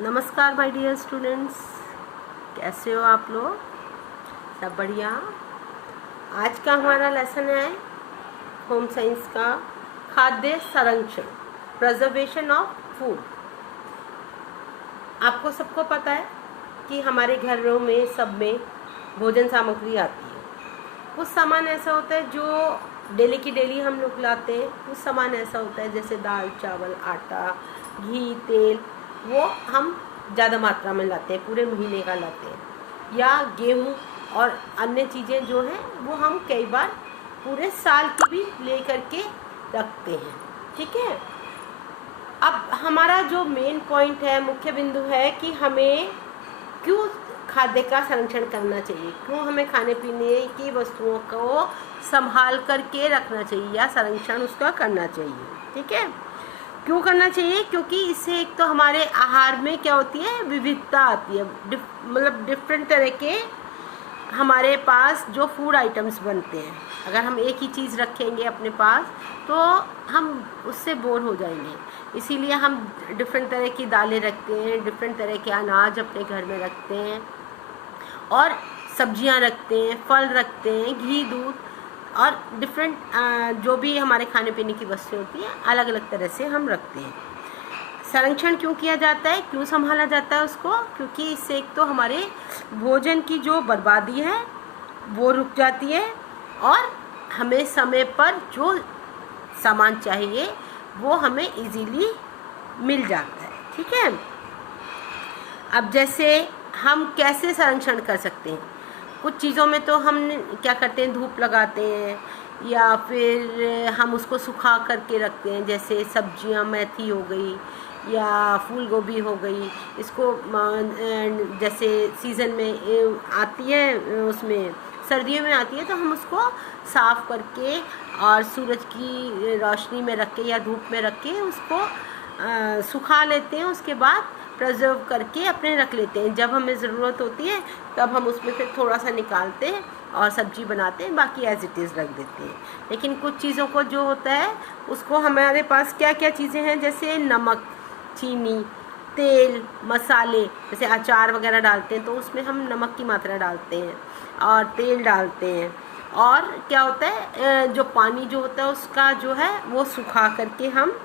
नमस्कार my dear students, कैसे हो आप लोग? सब बढ़िया। आज का हमारा लेसन है होम साइंस का खाद्य संरक्षण, प्रिजर्वेशन ऑफ फूड। आपको सबको पता है कि हमारे घरों में सब में भोजन सामग्री आती है। कुछ सामान ऐसा होता है जो डेली की डेली हम लोग लाते हैं, कुछ सामान ऐसा होता है जैसे दाल, चावल, आटा, घी, तेल, वो हम ज़्यादा मात्रा में लाते हैं, पूरे महीने का लाते हैं। या गेहूँ और अन्य चीज़ें जो हैं वो हम कई बार पूरे साल की भी ले करके रखते हैं। ठीक है, अब हमारा जो मेन पॉइंट है, मुख्य बिंदु है कि हमें क्यों खाद्य का संरक्षण करना चाहिए, क्यों हमें खाने पीने की वस्तुओं को संभाल करके रखना चाहिए या संरक्षण उसका करना चाहिए। ठीक है, क्यों करना चाहिए? क्योंकि इससे एक तो हमारे आहार में क्या होती है, विविधता आती है। मतलब डिफरेंट तरह के हमारे पास जो फूड आइटम्स बनते हैं, अगर हम एक ही चीज़ रखेंगे अपने पास तो हम उससे बोर हो जाएंगे। इसीलिए हम डिफरेंट तरह की दालें रखते हैं, डिफरेंट तरह के अनाज अपने घर में रखते हैं और सब्जियां रखते हैं, फल रखते हैं, घी, दूध और डिफरेंट जो भी हमारे खाने पीने की वस्तुएं होती हैं अलग अलग तरह से हम रखते हैं। संरक्षण क्यों किया जाता है, क्यों संभाला जाता है उसको? क्योंकि इससे एक तो हमारे भोजन की जो बर्बादी है वो रुक जाती है और हमें समय पर जो सामान चाहिए वो हमें इजीली मिल जाता है। ठीक है, अब जैसे हम कैसे संरक्षण कर सकते हैं? कुछ चीज़ों में तो हम क्या करते हैं, धूप लगाते हैं या फिर हम उसको सुखा करके रखते हैं। जैसे सब्जियां, मेथी हो गई या फूल गोभी हो गई, इसको जैसे सीज़न में आती है, उसमें सर्दियों में आती है, तो हम उसको साफ़ करके और सूरज की रोशनी में रख के या धूप में रख के उसको सुखा लेते हैं। उसके बाद प्रिजर्व करके अपने रख लेते हैं। जब हमें ज़रूरत होती है तब हम उसमें फिर थोड़ा सा निकालते हैं और सब्जी बनाते हैं, बाकी एज इट इज़ रख देते हैं। लेकिन कुछ चीज़ों को जो होता है उसको हमारे पास क्या क्या चीज़ें हैं, जैसे नमक, चीनी, तेल, मसाले, जैसे अचार वगैरह डालते हैं तो उसमें हम नमक की मात्रा डालते हैं और तेल डालते हैं। और क्या होता है, जो पानी जो होता है उसका जो है वो सुखा करके हम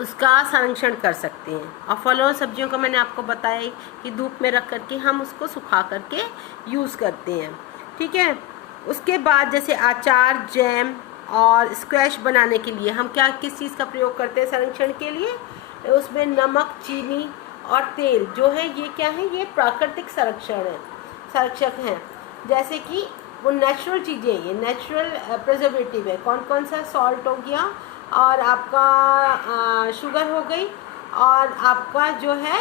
उसका संरक्षण कर सकते हैं। और फलों और सब्जियों का मैंने आपको बताया कि धूप में रख करके हम उसको सुखा करके यूज़ करते हैं। ठीक है, उसके बाद जैसे अचार, जैम और स्क्वैश बनाने के लिए हम क्या किस चीज़ का प्रयोग करते हैं संरक्षण के लिए? उसमें नमक, चीनी और तेल जो है ये क्या है, ये प्राकृतिक संरक्षक हैं। जैसे कि वो नेचुरल चीज़ें, ये नेचुरल प्रिजर्वेटिव है। कौन कौन सा? सॉल्ट हो गया और आपका शुगर हो गई और आपका जो है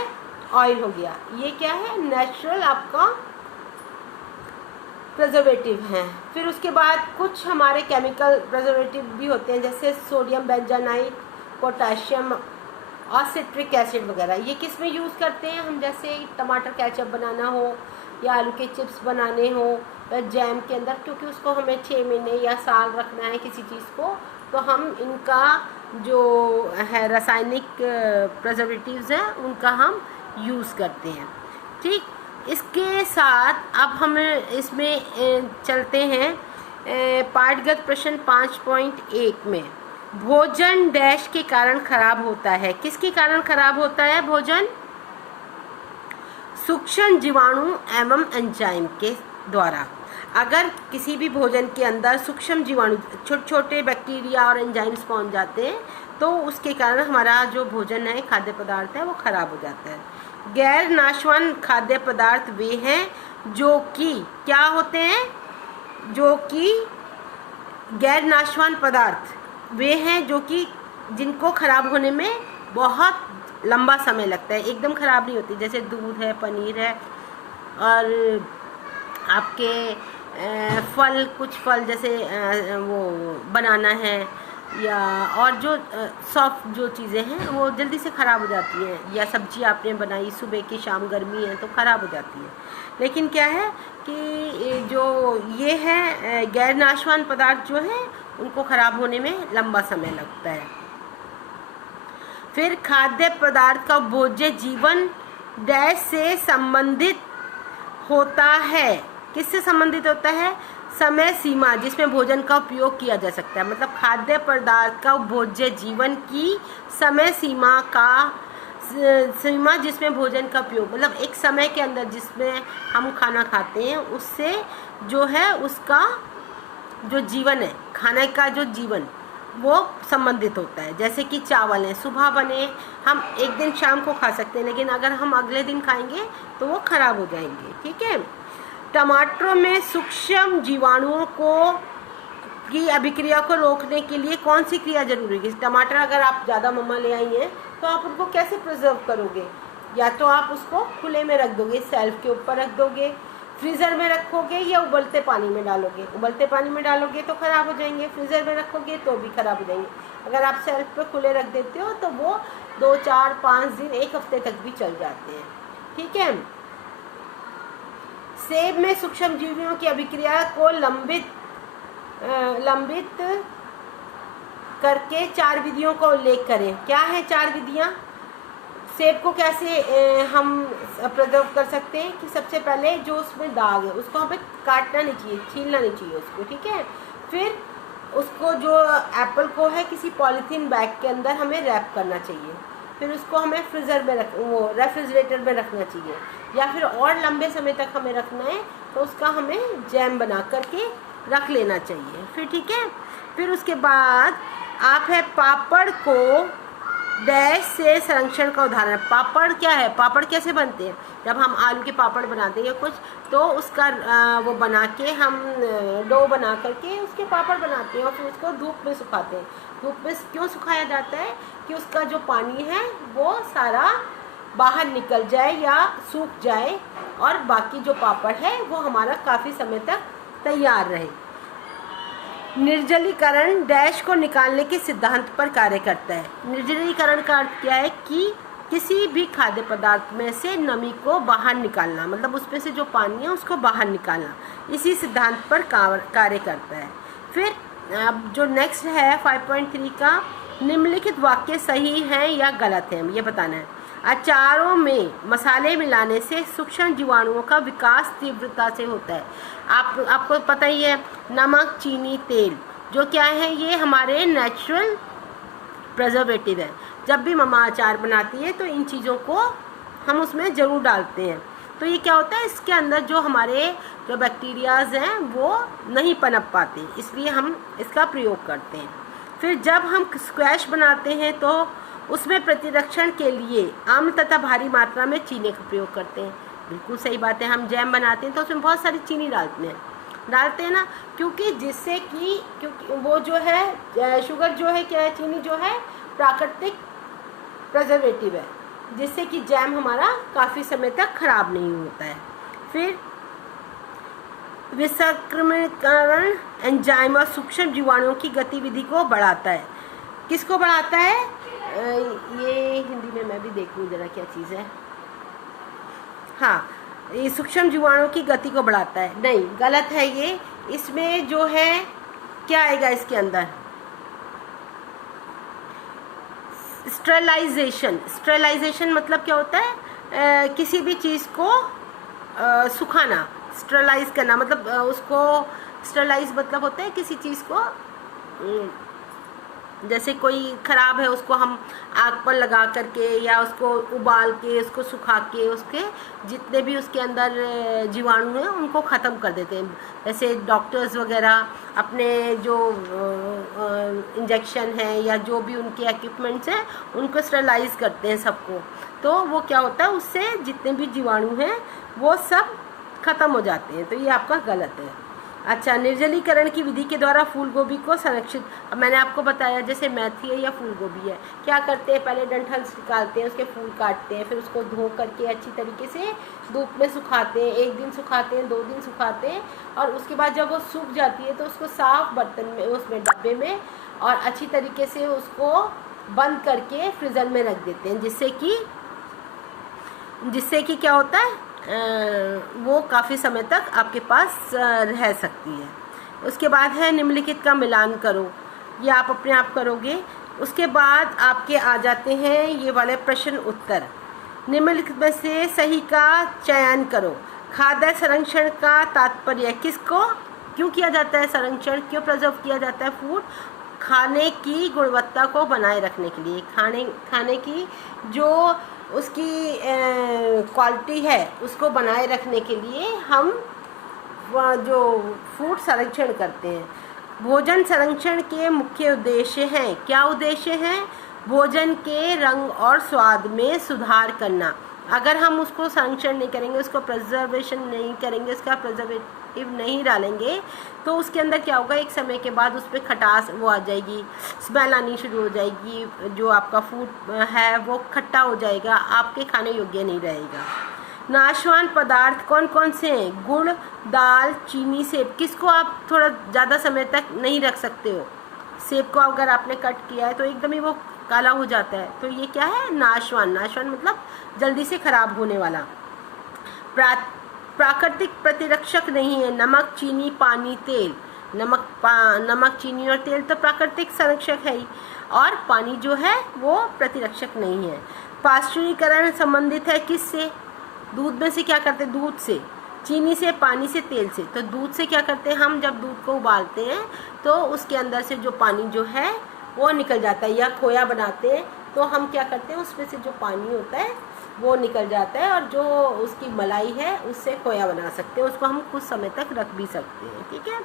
ऑयल हो गया। ये क्या है? नेचुरल आपका प्रिजर्वेटिव हैं। फिर उसके बाद कुछ हमारे केमिकल प्रिजर्वेटिव भी होते हैं, जैसे सोडियम बेंजानाइट, पोटाशियम और सिट्रिक एसिड वगैरह। ये किस में यूज़ करते हैं हम? जैसे टमाटर केचप बनाना हो या आलू के चिप्स बनाने हो या जैम के अंदर, क्योंकि उसको हमें 6 महीने या साल रखना है किसी चीज़ को, तो हम इनका जो है रासायनिक प्रिजर्वेटिव्स हैं उनका हम यूज़ करते हैं। ठीक, इसके साथ अब हम इसमें चलते हैं पाठगत प्रश्न 5.1 में। भोजन डैश के कारण खराब होता है। किसके कारण खराब होता है भोजन? सूक्ष्म जीवाणु एवं एंजाइम के द्वारा। अगर किसी भी भोजन के अंदर सूक्ष्म जीवाणु, छोटे छोटे बैक्टीरिया और एंजाइम्स पहुंच जाते हैं तो उसके कारण हमारा जो भोजन है, खाद्य पदार्थ है, वो खराब हो जाता है। गैर नाशवान खाद्य पदार्थ वे हैं जो कि क्या होते हैं? जो कि गैर नाशवान पदार्थ वे हैं जो कि जिनको खराब होने में बहुत लंबा समय लगता है, एकदम खराब नहीं होती। जैसे दूध है, पनीर है और आपके फल, कुछ फल जैसे वो बनाना है या और जो सॉफ्ट जो चीज़ें हैं वो जल्दी से ख़राब हो जाती हैं। या सब्जी आपने बनाई सुबह की शाम, गर्मी है तो ख़राब हो जाती है। लेकिन क्या है कि जो ये है गैर नाशवान पदार्थ जो हैं उनको ख़राब होने में लंबा समय लगता है। फिर खाद्य पदार्थ का भोज्य जीवन डैश से संबंधित होता है। किससे संबंधित होता है? समय सीमा जिसमें भोजन का उपयोग किया जा सकता है। मतलब खाद्य पदार्थ का भोज्य जीवन की समय सीमा जिसमें भोजन का उपयोग, मतलब एक समय के अंदर जिसमें हम खाना खाते हैं उससे जो है उसका जो जीवन है, खाने का जो जीवन वो संबंधित होता है। जैसे कि चावल है, सुबह बने हम एक दिन शाम को खा सकते हैं, लेकिन अगर हम अगले दिन खाएंगे तो वो खराब हो जाएंगे। ठीक है। टमाटरों में सूक्ष्म जीवाणुओं की अभिक्रिया को रोकने के लिए कौन सी क्रिया जरूरी है? टमाटर अगर आप ज़्यादा मम्मा ले आई हैं तो आप उनको कैसे प्रिजर्व करोगे? या तो आप उसको खुले में रख दोगे, सेल्फ के ऊपर रख दोगे, फ्रीज़र में रखोगे, या उबलते पानी में डालोगे। उबलते पानी में डालोगे तो ख़राब हो जाएंगे, फ्रीज़र में रखोगे तो भी ख़राब हो जाएंगे। अगर आप सेल्फ पे खुले रख देते हो तो वो 2, 4, 5 दिन, 1 हफ्ते तक भी चल जाते हैं। ठीक है। सेब में सूक्ष्म जीवियों की अभिक्रिया को लंबित करके 4 विधियों का उल्लेख करें। क्या है 4 विधियाँ? सेब को कैसे हम प्रिजर्व कर सकते हैं कि सबसे पहले जो उसमें दाग है उसको हमें काटना नहीं चाहिए, छीलना नहीं चाहिए उसको। ठीक है। फिर उसको जो एप्पल को है किसी पॉलीथीन बैग के अंदर हमें रैप करना चाहिए। फिर उसको हमें फ्रीज़र में रेफ्रिजरेटर में रखना चाहिए, या फिर और लंबे समय तक हमें रखना है तो उसका हमें जैम बना करके रख लेना चाहिए। फिर ठीक है। फिर उसके बाद आप है पापड़ को डैश से संरक्षण का उदाहरण। पापड़ क्या है? पापड़ कैसे बनते हैं? जब हम आलू के पापड़ बनाते हैं या कुछ तो उसका वो बना के हम डो बना करके उसके पापड़ बनाते हैं और फिर उसको धूप में सुखाते हैं। धूप में क्यों सुखाया जाता है? कि उसका जो पानी है वो सारा बाहर निकल जाए या सूख जाए और बाकी जो पापड़ है वो हमारा काफ़ी समय तक तैयार रहे। निर्जलीकरण डैश को निकालने के सिद्धांत पर कार्य करता है। निर्जलीकरण का अर्थ क्या है? कि किसी भी खाद्य पदार्थ में से नमी को बाहर निकालना, मतलब उसमें से जो पानी है उसको बाहर निकालना, इसी सिद्धांत पर कार्य करता है। फिर अब जो नेक्स्ट है 5.3 का, निम्नलिखित वाक्य सही हैं या गलत हैं ये बताना है। अचारों में मसाले मिलाने से सूक्ष्म जीवाणुओं का विकास तीव्रता से होता है। आपको पता ही है, नमक, चीनी, तेल जो क्या है ये हमारे नेचुरल प्रिजर्वेटिव है। जब भी मम्मा अचार बनाती है तो इन चीज़ों को हम उसमें ज़रूर डालते हैं। तो ये क्या होता है, इसके अंदर जो हमारे जो बैक्टीरियाज हैं वो नहीं पनप पाते, इसलिए हम इसका प्रयोग करते हैं। फिर जब हम स्क्वैश बनाते हैं तो उसमें प्रतिरक्षण के लिए आम्ल तथा भारी मात्रा में चीनी का प्रयोग करते हैं। बिल्कुल सही बात है। हम जैम बनाते हैं तो उसमें बहुत सारी चीनी डालते हैं ना, क्योंकि वो जो है शुगर जो है क्या है, चीनी जो है प्राकृतिक प्रिजर्वेटिव है, जिससे कि जैम हमारा काफ़ी समय तक खराब नहीं होता है। फिर विसंक्रमणीकरण एंजाइम और सूक्ष्म जीवाणुओं की गतिविधि को बढ़ाता है। किसको बढ़ाता है? ये हिंदी में मैं भी देखूँ जरा क्या चीज़ है। हाँ, ये सूक्ष्म जीवाणुओं की गति को बढ़ाता है। नहीं, गलत है ये। इसमें जो है क्या आएगा इसके अंदर? स्टेरलाइजेशन मतलब क्या होता है? किसी भी चीज़ को सुखाना, स्टेरलाइज करना, मतलब उसको स्टेरलाइज मतलब होता है किसी चीज़ को, जैसे कोई ख़राब है उसको हम आग पर लगा करके या उसको उबाल के उसको सुखा के उसके जितने भी उसके अंदर जीवाणु हैं उनको ख़त्म कर देते हैं। जैसे डॉक्टर्स वगैरह अपने जो इंजेक्शन है या जो भी उनके इक्विपमेंट्स हैं उनको स्टेरलाइज करते हैं सबको, तो वो क्या होता है उससे जितने भी जीवाणु हैं वो सब ख़त्म हो जाते हैं। तो ये आपका गलत है। अच्छा, निर्जलीकरण की विधि के द्वारा फूल गोभी को संरक्षित, अब मैंने आपको बताया जैसे मेथी है या फूल गोभी है, क्या करते हैं पहले डंठल निकालते हैं, उसके फूल काटते हैं, फिर उसको धो करके अच्छी तरीके से धूप में सुखाते हैं। 1 दिन सुखाते हैं, 2 दिन सुखाते हैं, और उसके बाद जब वो सूख जाती है तो उसको साफ बर्तन में, उसमें डब्बे में, और अच्छी तरीके से उसको बंद करके फ्रीज़र में रख देते हैं, जिससे कि क्या होता है वो काफ़ी समय तक आपके पास रह सकती है। उसके बाद है निम्नलिखित का मिलान करो, ये आप अपने आप करोगे। उसके बाद आपके आ जाते हैं ये वाले प्रश्न उत्तर। निम्नलिखित में से सही का चयन करो। खाद्य संरक्षण का तात्पर्य किसको क्यों किया जाता है? संरक्षण क्यों प्रिजर्व किया जाता है? फूड खाने की गुणवत्ता को बनाए रखने के लिए, खाने की जो उसकी क्वालिटी है उसको बनाए रखने के लिए हम जो फूड संरक्षण करते हैं। भोजन संरक्षण के मुख्य उद्देश्य हैं। क्या उद्देश्य हैं? भोजन के रंग और स्वाद में सुधार करना। अगर हम उसको संरक्षण नहीं करेंगे, उसको प्रिजर्वेशन नहीं करेंगे, उसका प्रिजर्वेटिव नहीं डालेंगे, तो उसके अंदर क्या होगा, एक समय के बाद उस पर खटास वो आ जाएगी, स्मेल आनी शुरू हो जाएगी, जो आपका फूड है वो खट्टा हो जाएगा, आपके खाने योग्य नहीं रहेगा। नाशवान पदार्थ कौन कौन से हैं? गुड़, दाल, चीनी, सेब। किसको आप थोड़ा ज़्यादा समय तक नहीं रख सकते हो? सेब को अगर आपने कट किया है तो एकदम ही वो काला हो जाता है, तो ये क्या है? नाशवान। नाशवान मतलब जल्दी से खराब होने वाला। प्राकृतिक प्रतिरक्षक नहीं है। नमक, चीनी, पानी, तेल। नमक, चीनी और तेल तो प्राकृतिक संरक्षक है ही, और पानी जो है वो प्रतिरक्षक नहीं है। पाश्चुरीकरण संबंधित है किससे? दूध में से क्या करते हैं? दूध से, चीनी से, पानी से, तेल से। तो दूध से क्या करते हैं हम? जब दूध को उबालते हैं तो उसके अंदर से जो पानी जो है वो निकल जाता है, या खोया बनाते हैं तो हम क्या करते हैं, उसमें से जो पानी होता है वो निकल जाता है, और जो उसकी मलाई है उससे खोया बना सकते हैं, उसको हम कुछ समय तक रख भी सकते हैं। ठीक है।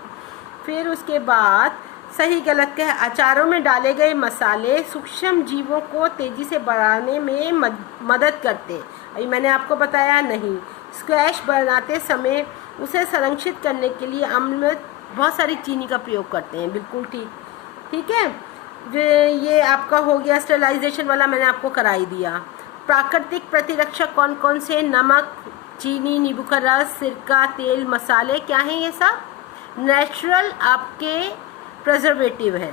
फिर उसके बाद सही गलत क्या है? अचारों में डाले गए मसाले सूक्ष्म जीवों को तेजी से बढ़ाने में मदद करते हैं। अभी मैंने आपको बताया नहीं। स्क्वैश बनाते समय उसे संरक्षित करने के लिए अम्ल में बहुत सारी चीनी का प्रयोग करते हैं। बिल्कुल ठीक, ठीक है। ये आपका हो गया स्टरलाइजेशन वाला, मैंने आपको करा ही दिया। प्राकृतिक प्रतिरक्षक कौन कौन से? नमक, चीनी, नींबू का रस, सिरका, तेल, मसाले। क्या हैं ये सब? नेचुरल आपके प्रिजर्वेटिव है।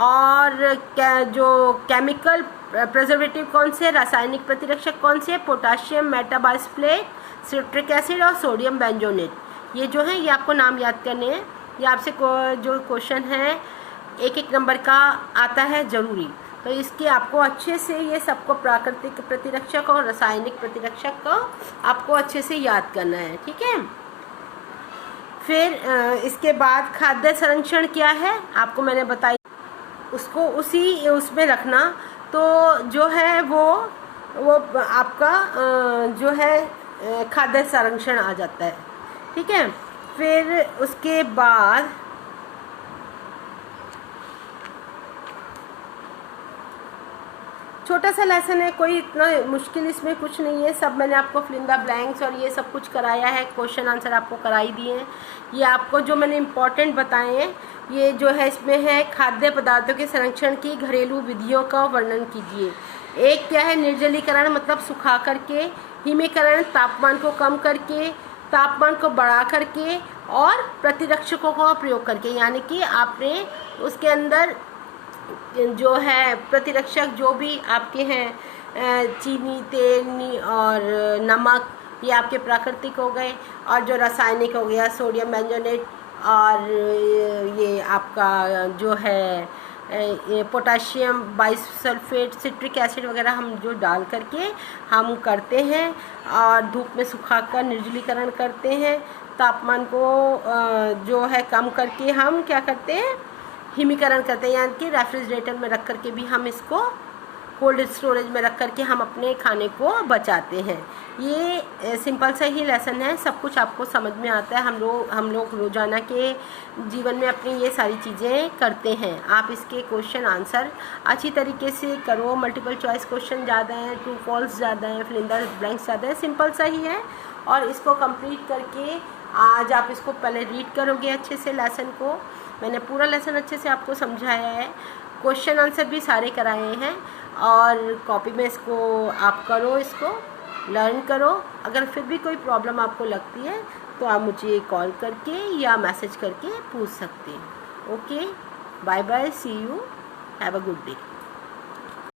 और जो केमिकल प्रिजर्वेटिव कौन से? रासायनिक प्रतिरक्षक कौन से? पोटाशियम मेटाबाइस्फेट, सिट्रिक एसिड और सोडियम बेंजोनेट। ये जो है ये आपको नाम याद करने हैं। ये आपसे जो क्वेश्चन है एक एक नंबर का आता है जरूरी, तो इसके आपको अच्छे से ये सबको प्राकृतिक प्रतिरक्षक और रासायनिक प्रतिरक्षक को आपको अच्छे से याद करना है। ठीक है। फिर इसके बाद खाद्य संरक्षण क्या है आपको मैंने बताई, उसको उसी उसमें रखना। तो जो है वो आपका जो है खाद्य संरक्षण आ जाता है। ठीक है। फिर उसके बाद छोटा सा लेसन है, कोई इतना मुश्किल इसमें कुछ नहीं है। सब मैंने आपको फिल इन द ब्लैंक्स और ये सब कुछ कराया है, क्वेश्चन आंसर आपको कराई दिए हैं। ये आपको जो मैंने इम्पोर्टेंट बताए हैं ये जो है इसमें है खाद्य पदार्थों के संरक्षण की घरेलू विधियों का वर्णन कीजिए। एक क्या है? निर्जलीकरण मतलब सुखा करके, हिमीकरण तापमान को कम करके, तापमान को बढ़ा करके, और प्रतिरक्षकों का प्रयोग करके। यानी कि आपने उसके अंदर जो है प्रतिरक्षक जो भी आपके हैं चीनी, तेल और नमक, ये आपके प्राकृतिक हो गए, और जो रासायनिक हो गया सोडियम बेंजोनेट, और ये आपका जो है पोटाशियम बाइसल्फेट, सिट्रिक एसिड वगैरह हम जो डाल करके हम करते हैं, और धूप में सुखाकर निर्जलीकरण करते हैं। तापमान को जो है कम करके हम क्या करते हैं? हिमीकरण करते हैं, यानी कि रेफ्रिजरेटर में रख करके भी हम इसको कोल्ड स्टोरेज में रख करके हम अपने खाने को बचाते हैं। ये सिंपल सा ही लेसन है, सब कुछ आपको समझ में आता है। हम लोग रोजाना के जीवन में अपनी ये सारी चीज़ें करते हैं। आप इसके क्वेश्चन आंसर अच्छी तरीके से करो। मल्टीपल चॉइस क्वेश्चन ज़्यादा हैं, ट्रू फॉल्स ज़्यादा हैं, फिल इन द ब्लैंक्स ज़्यादा है। सिंपल सा ही है, और इसको कंप्लीट करके आज आप इसको पहले रीड करोगे अच्छे से लेसन को। मैंने पूरा लेसन अच्छे से आपको समझाया है, क्वेश्चन आंसर भी सारे कराए हैं, और कॉपी में इसको आप करो, इसको लर्न करो। अगर फिर भी कोई प्रॉब्लम आपको लगती है तो आप मुझे कॉल करके या मैसेज करके पूछ सकते हैं। Okay, bye bye, see you, have a good day.